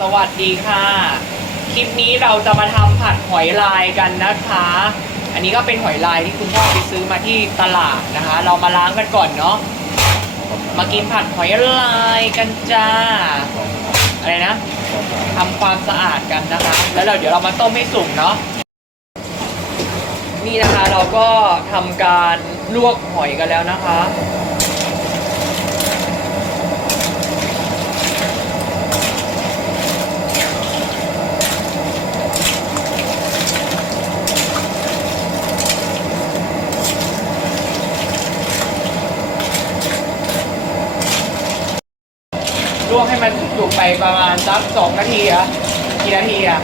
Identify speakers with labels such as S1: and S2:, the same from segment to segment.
S1: สวัสดีค่ะ คลิปนี้เราจะมาทำผัดหอยลายกันนะคะ อันนี้ก็เป็นหอยลายที่คุณพ่อไปซื้อมาที่ตลาดนะคะ เรามาล้างกันก่อนเนาะ มากินผัดหอยลายกันจ้า อะไรนะทำความสะอาดกันนะคะ แล้วเราเดี๋ยวเรามาต้มให้สุกเนาะ นี่นะคะเราก็ทำการลวกหอยกันแล้วนะคะ วกให้มันสุกไปประมาณสักสองนาทีอะกี่นาทีอะ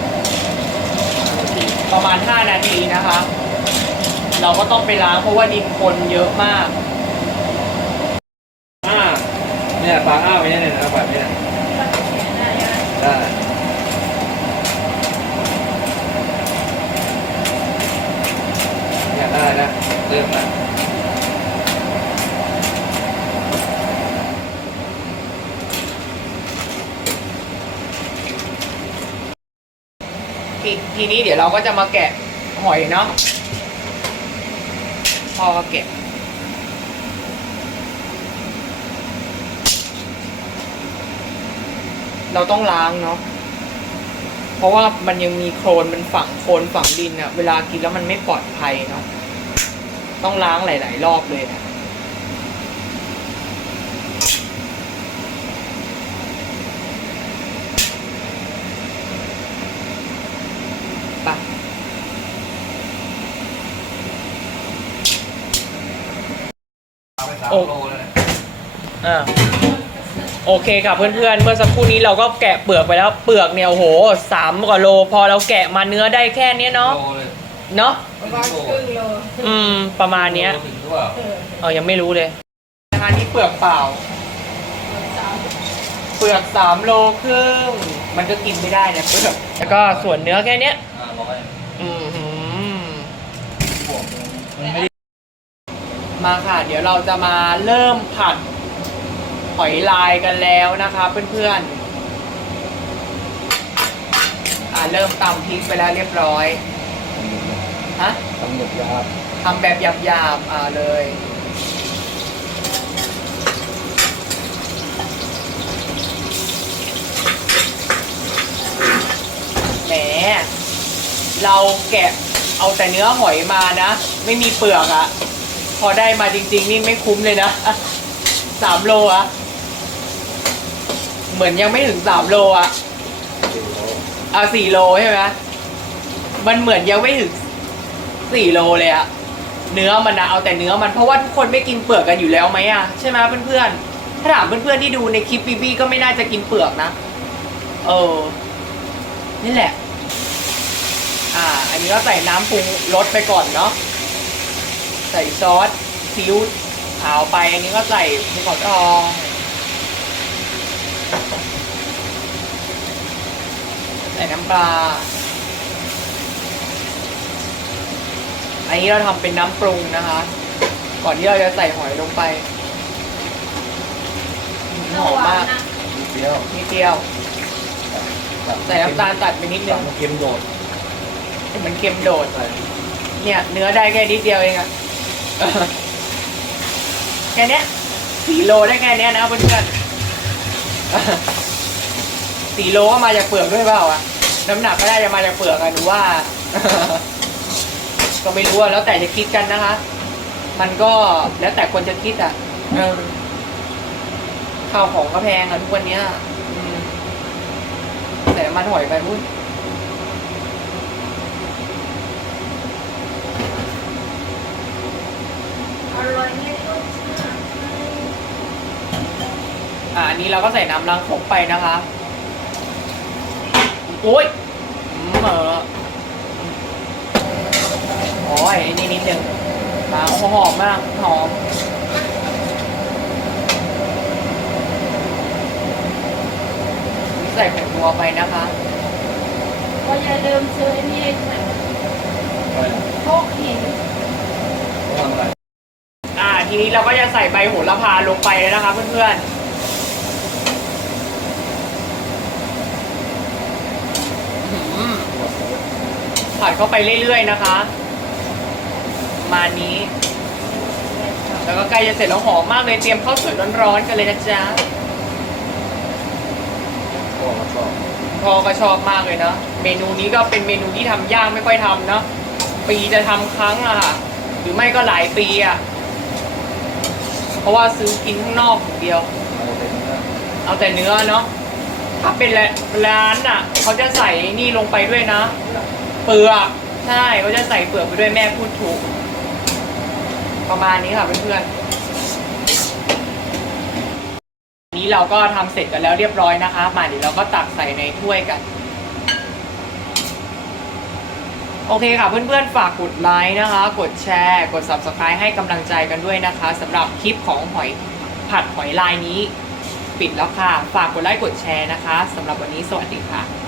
S1: ประมาณห้านาทีนะคะ เราก็ต้องไปล้างเพราะว่าดินคนเยอะมาก
S2: อ่าเนี่ยปลาอ้าวไปเนี่ยนะแบบนี้ยได้เนี่ยได้นะเริ่มนะ
S1: ทีทีนี้เดี๋ยวเราก็จะมาแกะหอยเนาะพอแกะเราต้องล้างเนาะ เพราะว่ามันยังมีโคลนมันฝังโคลนฝังดินอะเวลากินแล้วมันไม่ปลอดภัยเนาะ ต้องล้างหลาย ๆ รอบเลยนะไป
S2: เอาไปสาม
S1: โอ้
S2: โลเลย
S1: อ่าโอเคค่ะเพื่อนๆ เมื่อสักครู่นี้เราก็แกะเปลือกไปแล้วเปลือกเนี่ยโอ้โหสามกว่าโล พอเราแกะมาเนื้อได้แค่เนี้ยเนาะ
S2: โลเลย
S1: เนาะ
S2: ไม่ถึงโล
S1: อืม ประมาณเนี้ย
S2: โลถึงหรือเปล่า
S1: เออยังไม่รู้เลยนะคะนี่เปลือกเปล่า เปลือกสามโลครึ่งมันก็กินไม่ได้นะเปลือกแล้วก็ส่วนเนื้อแค่เนี้ย
S2: อ่าร้อย
S1: อืมหื ม
S2: บวกมันไม่ได้
S1: มาค่ะ เดี๋ยวเราจะมาเริ่มผัดหอยลายกันแล้วนะคะเพื่อนๆ อ่าเริ่มตำพริกไปแล้วเรียบร้อยฮะ
S2: กำหนดยา
S1: ทำแบบหยาบๆอ่าเลยแหมเราแกะเอาแต่เนื้อหอยมานะ ไม่มีเปลือกอะ พอได้มาจริง ๆ นี่ไม่คุ้มเลยนะสามโลอะเหมือนยังไม่ถึงสามโลอะ
S2: สี่โล
S1: เอาสี่โลใช่ไหมมันเหมือนยังไม่ถึงสี่โลเลยอะเนื้อมันนะเอาแต่เนื้อมันเพราะว่าทุกคนไม่กินเปลือกกันอยู่แล้วไหมอะใช่ไหมเพื่อนๆถ้าถามเพื่อนๆที่ดูในคลิปบีบีก็ไม่น่าจะกินเปลือกนะเออนี่แหละ อ่า อันนี้ก็ใส่น้ำปรุงรสไปก่อนเนาะ ใส่ซอสซีอิ๊วขาวไป อันนี้ก็ใส่ภูเขาทองใส่น้ำปลา อันนี้เราทำเป็นน้ำปรุงนะคะ ก่อนที่เราจะใส่หอยลงไปหอมมาก
S2: นิดเดียว
S1: นิดเดียวใส่น้ำตาลตัดไปนิดนึ
S2: สางมเค็มโดด
S1: ให้มันเค็มโดด
S2: ใส่
S1: เนี่ยเนื้อได้แค่นิดเดียวเองอะ แค่เนี้ยสี่โลได้แค่เนี้ยนะเพื่อนๆสี่โลก็มาจากเปลือกด้วยเปล่าอะน้ำหนักก็ได้จะมาจากเปลือกอะหนูว่า ก็ไม่รู้อะแล้วแต่จะคิดกันนะคะ มันก็แล้วแต่คนจะคิดอะเออข้าวของก็แพงอะทุกวันเนี้ยอืมแต่น้ำมันหอยไปพุ่น
S3: อร่อยไม่รู้จัก
S1: อ่าอันนี้เราก็ใส่น้ำล้างครกไปนะคะโอ้ยอืมเออโอ้ยไอ้นี่นิดนึงมาโอ้โหหอมมากหอมใส่แผ่นบัวไปนะคะ
S3: ก็อย่าลืมซื้อไอ้นี่ค่ะ
S2: ไปละ
S3: พกหิน
S2: ต้องทำอะไร
S1: อ่าทีนี้เราก็จะใส่ใบโหระพาลงไปแล้วนะคะเพื่อนๆ ผัดเข้าไปเรื่อยๆนะคะมานี้ แล้วก็ใกล้จะเสร็จแล้วหอมมากเลยเตรียมข้าวสวยร้อนๆกันเลยนะจ๊ะ
S2: พ่อมาชอบ
S1: พ่อก็ชอบมากเลยเนาะเมนูนี้ก็เป็นเมนูที่ทำยากไม่ค่อยทำเนาะปีจะทำครั้งอะค่ะหรือไม่ก็หลายปีอะเพราะว่าซื้อกินข้างนอกอย่างเดียว เอาแต่เนื้อเนาะถ้าเป็นร้านอะเขาจะใส่นี่ลงไปด้วยนะ เปลือกใช่เขาจะใส่เปลือกไปด้วยแม่พูดถูก ประมาณนี้ค่ะเพื่อนๆนี้เราก็ทำเสร็จกันแล้วเรียบร้อยนะคะ มาเดี๋ยวเราก็ตักใส่ในถ้วยกัน โอเคค่ะเพื่อนๆ ฝากกดไลค์นะคะ กดแชร์ กด subscribe ให้กำลังใจกันด้วยนะคะสำหรับคลิปของหอยผัดหอยลายนี้ ปิดแล้วค่ะ ฝากกดไลค์กดแชร์นะคะสำหรับวันนี้สวัสดีค่ะ